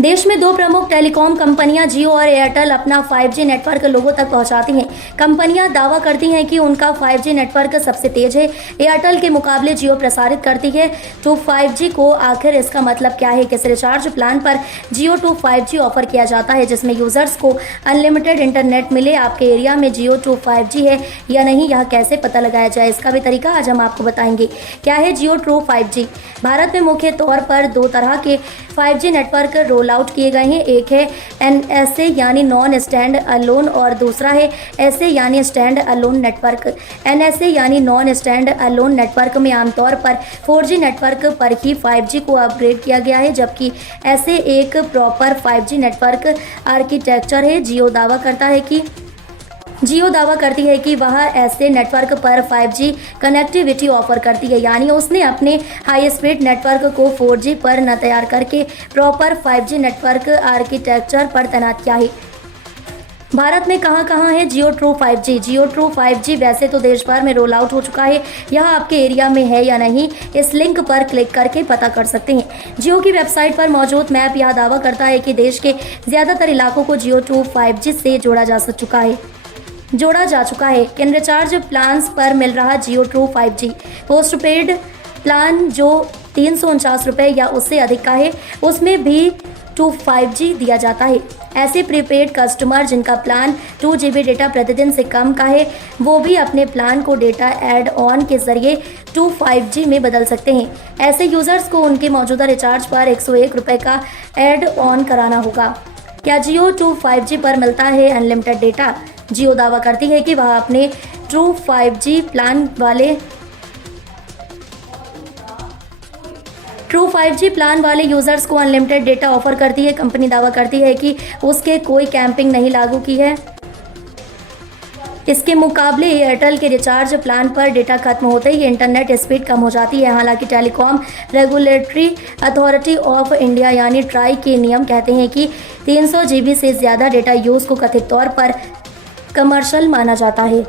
देश में दो प्रमुख टेलीकॉम कंपनियां जियो और एयरटेल अपना 5G नेटवर्क लोगों तक पहुंचाती हैं। कंपनियां दावा करती हैं कि उनका 5G नेटवर्क सबसे तेज है। एयरटेल के मुकाबले जियो प्रसारित करती है टू 5G को। आखिर इसका मतलब क्या है? किस रिचार्ज प्लान पर जियो टू 5G ऑफर किया जाता है जिसमें यूजर्स को अनलिमिटेड इंटरनेट मिले? आपके एरिया में जियो टू 5G है या नहीं, यह कैसे पता लगाया जाए, इसका भी तरीका आज हम आपको बताएंगे। क्या है जियो टू 5G? भारत में मुख्य तौर पर दो तरह के 5G नेटवर्क रोल आउट किए गए हैं। एक है NSA यानी नॉन स्टैंड अलोन और दूसरा है SA यानी स्टैंड अलोन नेटवर्क। NSA यानी नॉन स्टैंड अलोन नेटवर्क में आमतौर पर 4G नेटवर्क पर ही 5G को अपग्रेड किया गया है, जबकि SA एक प्रॉपर 5G नेटवर्क आर्किटेक्चर है। जियो दावा करती है कि वह ऐसे नेटवर्क पर 5G कनेक्टिविटी ऑफर करती है, यानी उसने अपने हाई स्पीड नेटवर्क को 4G पर न तैयार करके प्रॉपर 5G नेटवर्क आर्किटेक्चर पर तैनात किया है। भारत में कहां है जियो ट्रू 5G? जियो ट्रू 5G वैसे तो देश भर में रोल आउट हो चुका है। यह आपके एरिया में है या नहीं, इस लिंक पर क्लिक करके पता कर सकते हैं। जियो की वेबसाइट पर मौजूद मैप यह दावा करता है कि देश के ज़्यादातर इलाकों को जियो ट्रू 5G से जोड़ा जा चुका है। किन रिचार्ज प्लान्स पर मिल रहा Jio true 5G? Post paid plan जो 349 रुपये या उससे अधिक का है, उसमें भी टू 5G दिया जाता है। ऐसे प्रीपेड कस्टमर जिनका प्लान 2 GB डेटा प्रतिदिन से कम का है, वो भी अपने प्लान को डेटा ऐड ऑन के जरिए टू 5G में बदल सकते हैं। ऐसे यूजर्स को उनके मौजूदा रिचार्ज पर 101 रुपये का ऐड ऑन कराना होगा। क्या जियो टू 5G पर मिलता है अनलिमिटेड डेटा? जियो दावा करती है कि वह अपने ट्रू 5G प्लान वाले यूजर्स को अनलिमिटेड डेटा ऑफर करती है। कंपनी दावा करती है कि उसके कोई कैंपिंग नहीं लागू की है। इसके मुकाबले एयरटेल के रिचार्ज प्लान पर डेटा खत्म होते ही इंटरनेट स्पीड कम हो जाती है। हालांकि telecom regulatory authority of India यानी ट्राई के नियम कहते हैं कि 300 GB से ज़्यादा डेटा यूज़ को कथित तौर पर कमर्शियल माना जाता है।